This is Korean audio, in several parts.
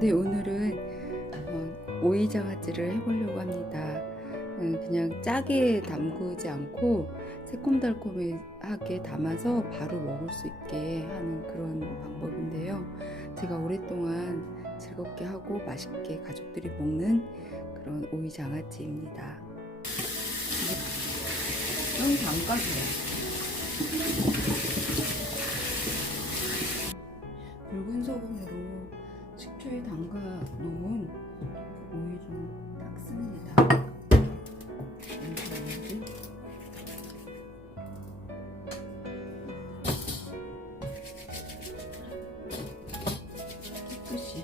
네, 오늘은 어, 오이 장아찌를 해보려고 합니다. 음, 그냥 짜게 담그지 않고 새콤달콤하게 담아서 바로 먹을 수 있게 하는 그런 방법인데요. 제가 오랫동안 즐겁게 하고 맛있게 가족들이 먹는 그런 오이 장아찌입니다. 형 담가줘 식초에 담가 놓은 오이 좀 닦습니다. 잠시만요. 깨끗이.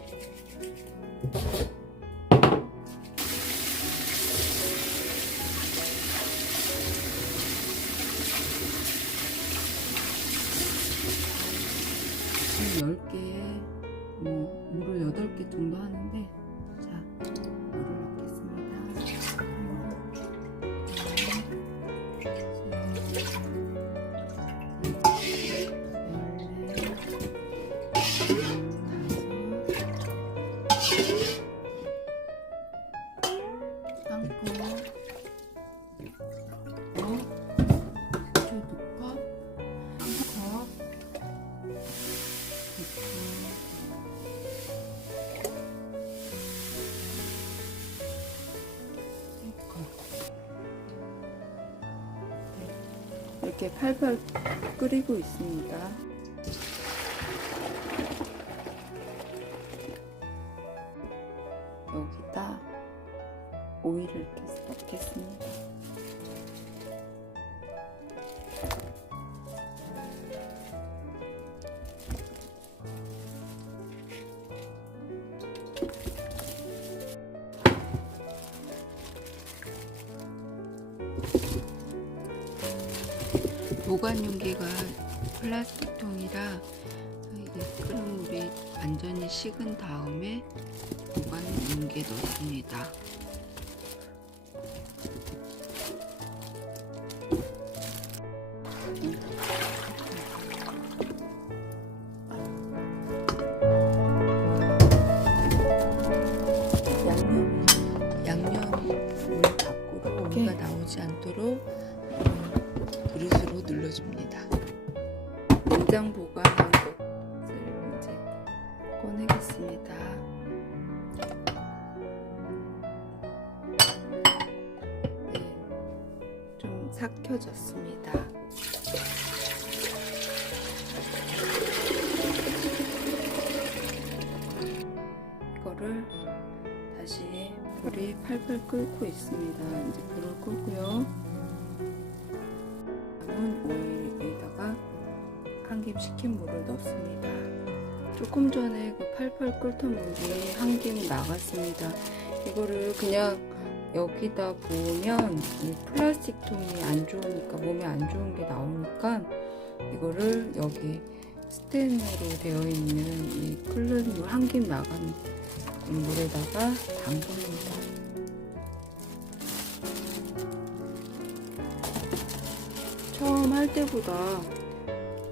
한 10개에 뭐 물을 8개 정도 하는데 자 물을 넣겠습니다. 땅콩 이렇게 팔팔 끓이고 있습니다. 여기다 오이를 이렇게 넣겠습니다. 보관 용기가 플라스틱 통이라 끓는 물이 완전히 식은 다음에 보관 용기에 넣습니다. 양념 양념 물 밖으로 오이가 나오지 않도록 음, 그릇으로 눌러줍니다. 냉장 보관한 것을 이제 꺼내겠습니다. 네, 좀 삭혀졌습니다. 이거를 다시 불이 팔팔 끓고 있습니다. 이제 불을 끄고요. 남은 오일에다가 한김 식힌 물을 넣습니다. 조금 전에 그 팔팔 끓던 물이 한 김 나갔습니다. 이거를 그냥 여기다 이 플라스틱 통이 안 좋으니까 몸에 안 좋은 게 나오니까 이거를 여기 스텐으로 되어 있는 이 끓는 물 한 김 나간 물에다가 담깁니다. 할 때보다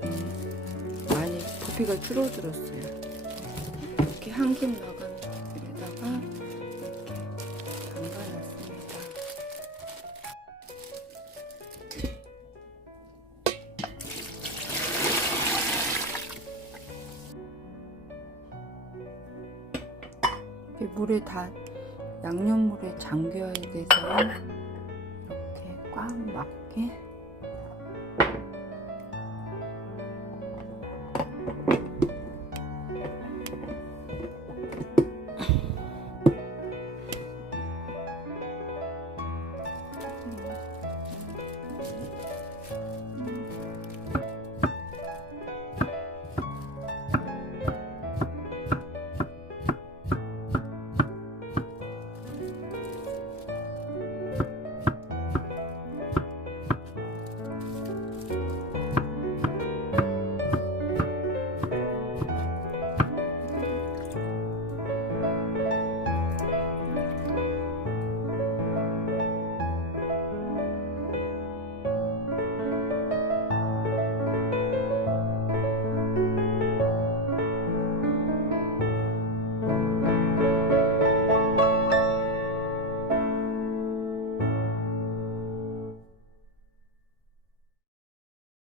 음, 많이 부피가 줄어들었어요. 이렇게 한 김 나간 물에다가 이렇게 담가놨습니다. 물에 다 양념물에 잠겨야 돼서 이렇게 꽉 막게 음.